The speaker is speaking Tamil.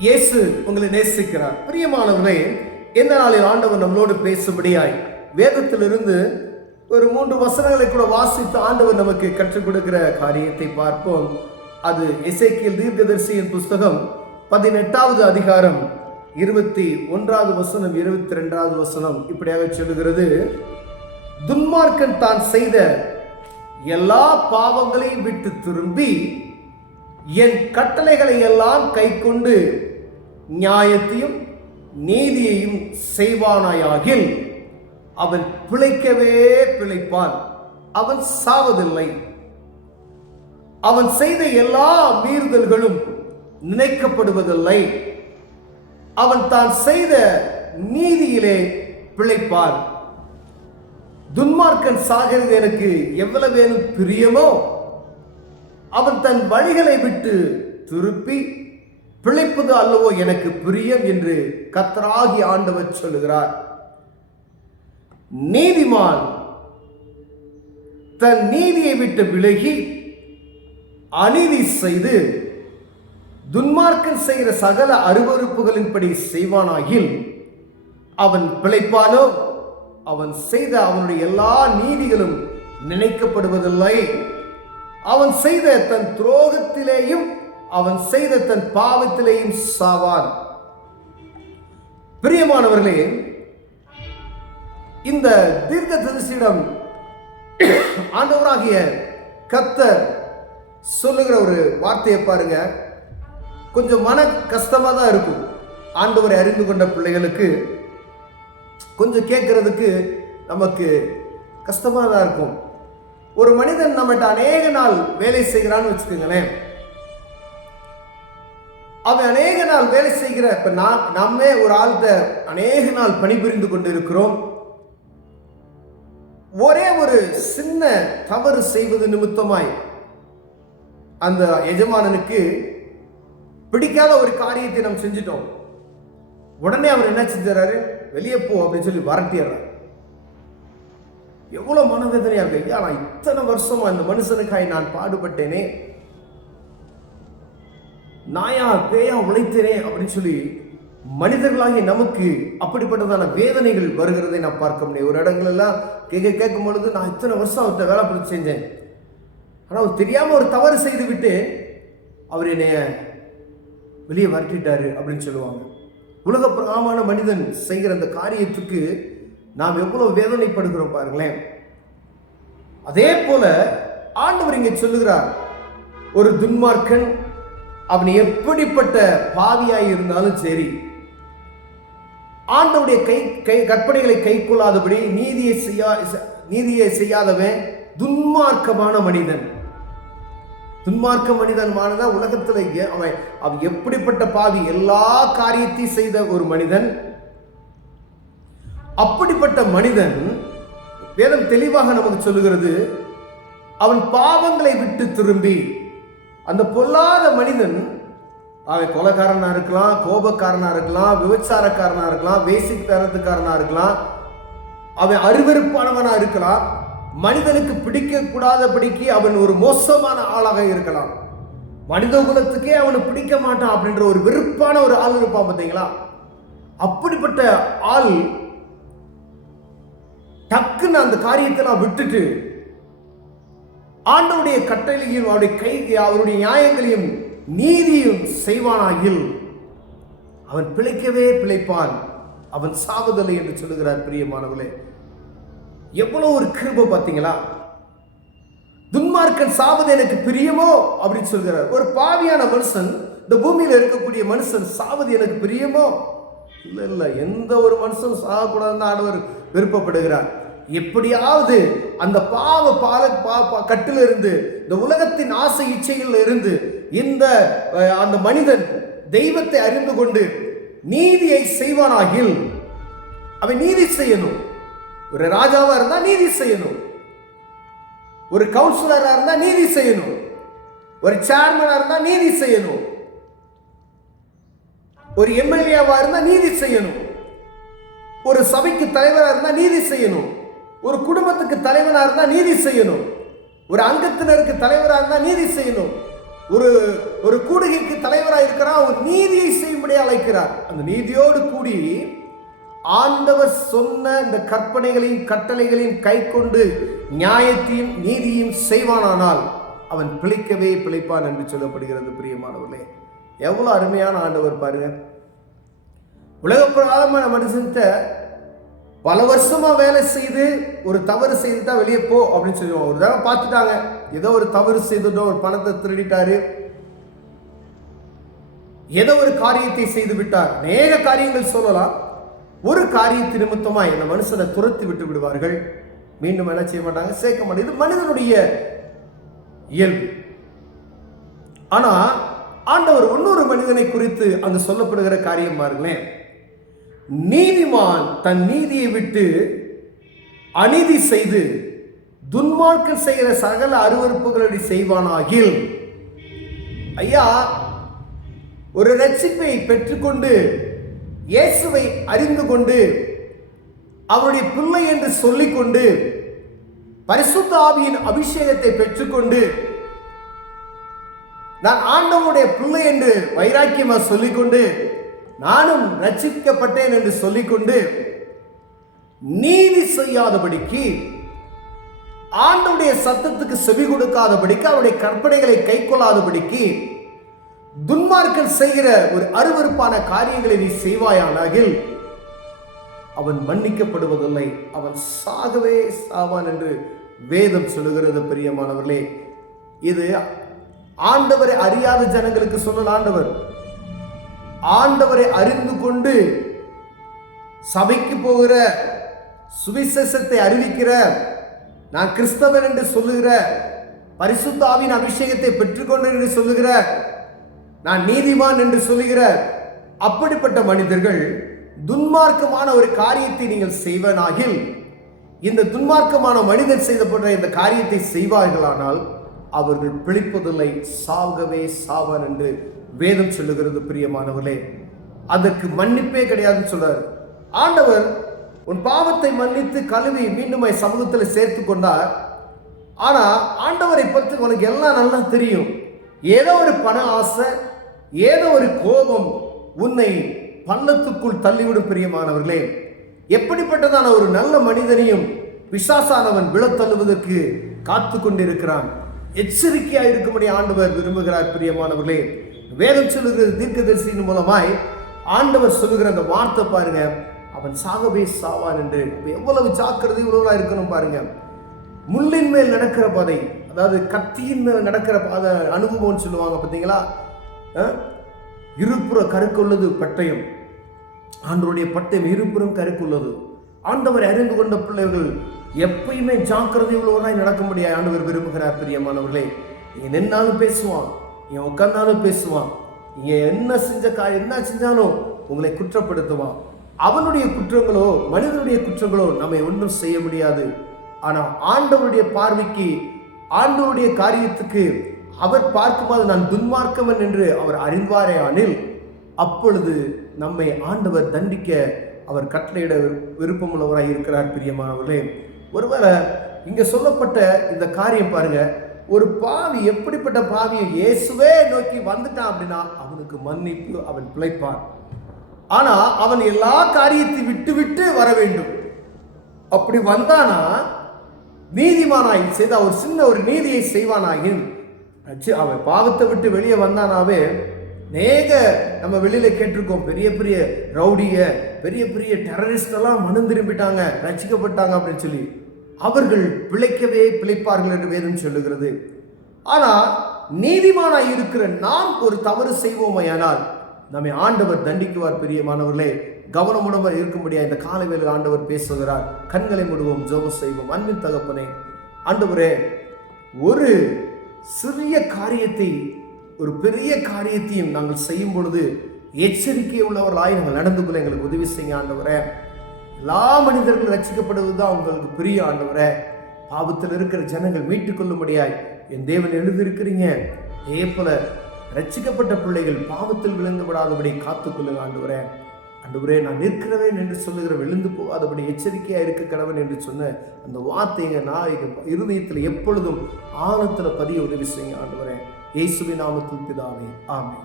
இயேசு உங்களை நேசிக்கிறார். பிரியமானவர்களே, இந்த நாளில் ஆண்டவர் நம்மளோடு பேசும்படியாய் வேதத்திலிருந்து ஒரு 3 வசனங்களை கூட வாசித்து ஆண்டவர் நமக்கு கற்றுக் கொடுக்கிற காரியத்தை பார்ப்போம். அது எசேக்கியேல் தீர்க்கதரிசியின் புஸ்தகம் 18வது அதிகாரம் 21வது வசனம் 22வது வசனம் இப்படியாக சொல்லுகிறது. துன்மார்க்கன் தான் செய்த எல்லா பாவங்களையும் விட்டு திரும்பி என் கட்டளைகளை எல்லாம் கைக்கொண்டு நியாயத்தையும் நீதியையும் செய்வானாயாகில் அவன் பிழைக்கவே பிழைப்பான், அவன் சாவதில்லை. அவன் செய்த எல்லா மீறுதல்களும் நினைக்கப்படுவதில்லை. அவன் தான் செய்த நீதியிலே பிழைப்பான். துன்மார்க்கன் சாகிறது எனக்கு எவ்வளவேனும் பிரியமோ, அவன் தன் வழிகளை விட்டு திருப்பி பிழைப்பது அல்லவோ எனக்கு பிரியம் என்று கர்த்தராகிய ஆண்டவர் சொல்லுகிறார். நீதிமான் தன் நீதியை விட்டு விலகி அநீதி செய்து துன்மார்க்கன் செய்கிற சகல அருவருப்புகளின்படி செய்வானாகில் அவன் பிழைப்பானோ, அவன் செய்த அவனுடைய எல்லா நீதிகளும் நினைக்கப்படுவதில்லை. அவன் செய்த தன் துரோகத்திலேயும் அவன் செய்த தன் பாவத்திலேயும் சாவான். பிரியமானவர்களே, இந்த தீர்க்கதரிசியிடம் ஆண்டவராகிய கர்த்தர் சொல்லுகிற ஒரு வார்த்தையை பாருங்க. கொஞ்சம் மன கஷ்டமா தான் இருக்கும். ஆண்டவரை அறிந்து கொண்ட பிள்ளைகளுக்கு கொஞ்சம் கேட்கறதுக்கு நமக்கு கஷ்டமா தான் இருக்கும். ஒரு மனிதன் நம்மகிட்ட அநேக நாள் வேலை செய்கிறான்னு வச்சுக்கோங்களேன். அவன் அநேக நாள் வேலை செய்கிற, இப்ப நம்மே ஒரு ஆள்கிட்ட அநேக நாள் பணிபுரிந்து கொண்டு இருக்கிறோம். ஒரே ஒரு சின்ன தவறு செய்வது நிமித்தமாய் அந்த எஜமானனுக்கு பிடிக்காத ஒரு காரியத்தை நம்ம செஞ்சிட்டோம். உடனே அவர் என்ன செஞ்சாரு, வெளியே போ அப்படின்னு சொல்லி வரட்டிடுறாரு. எவ்வளவு மனவேதனையா இருக்கு. நான் இத்தனை வருஷமா இந்த மனுஷனுக்காய் நான் பாடுபட்டேனே, நாயா பேயா உழைத்தேனே அப்படின்னு சொல்லி மனிதர்களாகி நமக்கு அப்படிப்பட்டதான வேதனைகள் வருகிறதை நான் பார்க்க முடியும். ஒரு இடங்களெல்லாம் கேட்கும் பொழுது நான் இத்தனை வருஷம் அவர்கிட்ட வேலை பிடிச்சி செஞ்சேன், ஆனால் அவர் தெரியாம ஒரு தவறு செய்து விட்டு அவர் என்னைய வெளியே வரட்டிட்டாரு அப்படின்னு சொல்லுவாங்க. உலக பிரகாரமான மனிதன் செய்கிற அந்த காரியத்துக்கு நாம் எவ்வளவு வேதனைப்படுகிறோம் பாருங்களேன். அதே போல ஆண்டவர் இங்கே சொல்லுகிறார், ஒரு துன்மார்க்கன் அவன் எப்படிப்பட்ட பாவியாய் இருந்தாலும் சரி, ஆண்டவருடைய கற்பனைகளை கை கொள்ளாதபடி நீதியை செய்யாதவன் துன்மார்க்கமான மனிதன். துன்மார்க்க மனிதன்மானதா உலகத்துல அவன் எப்படிப்பட்ட பாவி, எல்லா காரியத்தையும் செய்த ஒரு மனிதன். அப்படிப்பட்ட மனிதன் வேதம் தெளிவாக நமக்கு சொல்லுகிறது, அவன் பாவங்களை விட்டு திரும்பி, அந்த பொல்லாத மனிதன் அவன் கொலைக்காரனா இருக்கலாம், கோபக்காரனா இருக்கலாம், விபச்சாரக்காரனா இருக்கலாம், வேசித்தனத்துக்காரனா இருக்கலாம், அவன் அருவருப்பானவனா இருக்கலாம், மனிதனுக்கு பிடிக்க கூடாதபடிக்கு அவன் ஒரு மோசமான ஆளாக இருக்கலாம், மனித குலத்துக்கே அவனுக்கு பிடிக்க மாட்டான் அப்படின்ற ஒரு வெறுப்பான ஒரு ஆள் இருப்பான் பார்த்தீங்களா. அப்படிப்பட்ட ஆள் டக்குன்னு அந்த காரியத்தை நான் விட்டுட்டு ஆண்டவருடைய கட்டளையும் அவருடைய நியாயங்களையும் நீதியும் செய்வானாகில் அவன் பிழைக்கவே பிழைப்பான், அவன் சாவதில்லை என்று சொல்லுகிறார். பிரியமானவர்களே, எவ்வளவு ஒரு கிருபை பார்த்தீங்களா. துன்மார்க்கன் சாவது எனக்கு பிரியமோ அப்படின்னு சொல்கிறார். ஒரு பாவியான மனுஷன், இந்த பூமியில இருக்கக்கூடிய மனுஷன் சாவது எனக்கு பிரியமோ? இல்ல, எந்த ஒரு மனுஷன் சாகக்கூடாதுன்னு ஆண்டவர் விருப்பப்படுகிறார். எப்படியாவது அந்த கட்டிலிருந்து, இந்த உலகத்தின் ஆசை இச்சையில் இருந்து அந்த மனிதன் தெய்வத்தை அறிந்து கொண்டு நீதியை செய்வானாகில், அவன் நீதி செய்யணும். ஒரு ராஜாவா இருந்தா நீதி செய்யணும், ஒரு கவுன்சிலரா இருந்தா நீதி செய்யணும், ஒரு சேர்மனா இருந்தா நீதி செய்யணும், ஒரு எம்எல்ஏவா இருந்தா நீதி செய்யணும், ஒரு சபைக்கு தலைவரா இருந்தா நீதி செய்யணும், ஒரு குடும்பத்துக்கு தலைவனா இருந்தா நீதி செய்யணும், ஒரு அங்கத்தினருக்கு தலைவராக இருந்தா நீதி செய்யணும், ஒரு கூடுகைக்கு தலைவராக இருக்கிறான், ஒரு நீதியை செய்யும்படி செய்கிறார். அந்த நீதியோடு கூடி ஆண்டவர் சொன்ன இந்த கற்பனைகளையும் கட்டளைகளையும் கை கொண்டு நியாயத்தையும் நீதியும் செய்வானானால் அவன் பிழைக்கவே பிழைப்பான் என்று சொல்லப்படுகிறது. பிரியமானவர்களே, எவ்வளவு அருமையான ஆண்டவர் பாருங்க. உலகப்பிரகாரமான மனுஷன்கிட்ட பல வருஷமா வேலை செய்து ஒரு தவறு செய்துட்டா வெளியே போ அப்படின்னு சொல்லுவாங்க. ஒரு தடவை பார்த்துட்டாங்க, ஏதோ ஒரு தவறு செய்துட்டோம், ஒரு பணத்தை திருடிட்டாரு, ஏதோ ஒரு காரியத்தை செய்து விட்டார். அநேக காரியங்கள் சொல்லலாம். ஒரு காரியத்து நிமித்தமாய் இந்த மனுஷனை துரத்தி விட்டு விடுவார்கள். மீண்டும் என்ன செய்ய மாட்டாங்க, சேர்க்க மாட்டாங்க. இது மனிதனுடைய இயல்பு. ஆனா ஆண்டவர் இன்னொரு மனிதனை குறித்து அங்கு சொல்லப்படுகிற காரியம் பாருங்களேன். நீதிமான் தன் நீதியை விட்டு அநீதி செய்து துன்மார்க்கம் செய்கிற சகல அருவருப்புகளை செய்வானாகில். ஐயா, ஒரு ரட்சிப்பை பெற்றுக்கொண்டு இயேசுவை அறிந்து கொண்டு அவருடைய பிள்ளை என்று சொல்லிக்கொண்டு பரிசுத்த ஆவியின் அபிஷேகத்தை பெற்றுக்கொண்டு நான் ஆண்டவருடைய பிள்ளை என்று வைராக்கியமா சொல்லிக்கொண்டு நானும் ரட்சிக்கப்பட்டேன் என்று சொல்லிக்கொண்டு நீதி செய்யாதபடிக்கு, ஆண்டவருடைய சத்தத்துக்கு செவி கொடுக்காதபடிக்கு, அவருடைய கற்பனைகளை கை கொள்ளாதபடிக்கு துன்மார்க்கம் செய்கிற ஒரு அருவருப்பான காரியங்களை நீ செய்வாயானாகில் அவன் மன்னிக்கப்படுவதில்லை, அவன் சாகவே சாவான் என்று வேதம் சொல்லுகிறது. பிரியமானவர்களே, இது ஆண்டவரை அறியாத ஜனங்களுக்கு சொல்லல. ஆண்டவரை அறிந்து கொண்டு சபைக்கு போகிற, சுவிசேஷத்தை அறிவிக்கிற, நான் கிறிஸ்தவன் என்று சொல்லுகிற, பரிசுத்த ஆவியின் அபிஷேகத்தை பெற்றுக்கொண்டு என்று சொல்லுகிற, நான் நீதிமான் என்று சொல்லுகிற அப்படிப்பட்ட மனிதர்கள் துன்மார்க்கமான ஒரு காரியத்தை நீங்கள் செய்வனாகில், இந்த துன்மார்க்கமான மனிதர் செய்யப்படுற இந்த காரியத்தை செய்வார்களானால் அவர்கள் பிழைப்பதில்லை, சாகவே சாவார் என்று வேதம் சொல்லுகிறது. பிரியமானவர்களே, அதற்கு மன்னிப்பே கிடையாதுன்னு சொல்றார் ஆண்டவர். உன் பாவத்தை மன்னித்து கழுவி மீண்டும் சமூகத்தில் சேர்த்து கொண்டார். ஆனா ஆண்டவரை பற்றி உனக்கு எல்லாம் நல்லா தெரியும். ஏதோ ஒரு பண ஆசை, ஏதோ ஒரு கோபம் உன்னை பள்ளத்துக்குள் தள்ளிவிடும். பிரியமானவர்களே, எப்படிப்பட்டதான ஒரு நல்ல மனிதனையும் பிசாசானவன் விழத்தள்ளுவதற்கு காத்து கொண்டிருக்கிறான். எச்சரிக்கையா இருக்கும்படி ஆண்டவர் விரும்புகிறார். பிரியமானவர்களே, வேதம் சொல்லுகிற தீர்க்கதரிசியின் மூலமாய் ஆண்டவர் சொல்லுகிற அந்த வார்த்தை பாருங்க, அவன் சாகவே சாவான் என்று. எவ்வளவு ஜாக்கிரதை இவ்வளவு இருக்கணும் பாருங்க. முள்ளின் மேல் நடக்கிற பாதை, அதாவது கத்தியின் மேல் நடக்கிற பாதை அனுபவம்னு சொல்லுவாங்க பார்த்தீங்களா. இருபுற கருக்குள்ளது பட்டயம், ஆண்டவருடைய பட்டயம் இருபுறம் கருக்குள்ளது. ஆண்டவரை அறிந்து கொண்ட பிள்ளைகள் எப்பயுமே ஜாக்கிரதை உள்ளவராய் நடக்க முடியாது ஆண்டவர் விரும்புகிறார். பிரியமானவர்களே, நீங்க நின்னாலும் பேசுவான், நீங்க உட்கார்ந்தாலும் பேசுவான், நீங்க என்ன செஞ்சாலும் உங்களை குற்றப்படுத்துவான். அவனுடைய குற்றங்களோ மனிதனுடைய குற்றங்களோ நம்மை ஒன்றும் செய்ய முடியாது. ஆனா ஆண்டவருடைய பார்வைக்கு, ஆண்டவருடைய காரியத்துக்கு அவர் பார்க்கும்போது நான் துன்மார்க்கவன் என்று அவர் அறிவாரே ஆனில், அப்பொழுது நம்மை ஆண்டவர் தண்டிக்க அவர் கட்டளையிட விருப்பமுள்ளவராய் இருக்கிறார். பிரியமானவர்களே, ஒருவேளை இங்க சொல்லப்பட்ட இந்த காரியம் பாருங்க, ஒரு பாவி எப்படிப்பட்ட பாவியை இயேசுவே நோக்கி வந்துட்டான் அப்படின்னா அவனுக்கு மன்னிப்பு, அவன் பிழைப்பான். ஆனா அவன் எல்லா காரியத்தை விட்டு விட்டு வர வேண்டும். அப்படி வந்தானா நீதிமானாய் செய்த ஒரு சின்ன ஒரு நீதியை செய்வானாயின், அவன் பாவத்தை விட்டு வெளியே வந்தானாவே நம்ம வெளியில கேட்டிருக்கோம், பெரிய பெரிய ரவுடிய, பெரிய பெரிய டெரரிஸ்ட் எல்லாம் மனம் திரும்பிட்டாங்க, ரசிக்கப்பட்டாங்க அப்படின்னு சொல்லி. அவர்கள் பிழைக்கவே பிழைப்பார்கள் என்று வேதம் சொல்லுகிறது. ஆனா நீதிமானாய் இருக்கிற நாம் ஒரு தவறு செய்வோமையானால் நம்மை ஆண்டவர் தண்டிக்குவார். பிரியமானவர்களே, கவனமுடன் இருக்கும்படியா இந்த காலை வேளையில் ஆண்டவர் பேசுகிறார். கண்களை மூடுவோம், ஜெபம் செய்வோம். அன்பின் தகப்பனே, ஆண்டவரே, ஒரு சிறிய காரியத்தை, ஒரு பெரிய காரியத்தையும் நாங்கள் செய்யும் பொழுது எச்சரிக்கை உள்ளவர்களாய் நாங்கள் நடந்து கொள்ள எங்களுக்கு உதவி செய்ய ஆண்டவரே. எல்லா மனிதர்களும் ரட்சிக்கப்படுவதுதான் உங்களுக்கு பிரிய ஆண்டவரே. பாவத்தில் இருக்கிற ஜனங்கள் மீட்டுக் கொள்ளும்படியாய் என் தேவன் எழுதியிருக்கிறீங்க. அதே போல ரட்சிக்கப்பட்ட பிள்ளைகள் பாவத்தில் விழுந்து விடாதபடி காத்துக்கொள்ளுங்க ஆண்டவரே. ஆண்டவரே, நான் நிற்கிறவேன் என்று சொல்லுகிற விழுந்து போகாதபடி எச்சரிக்கையா இருக்க கடவன் என்று சொன்ன அந்த வார்த்தைங்க நான் இருதயத்தில் எப்பொழுதும் ஆழத்தில் பதிய உதவி செய்யுங்க ஆண்டவரே. இயேசுவின் நாமத்தில் பிதாவே, ஆமென்.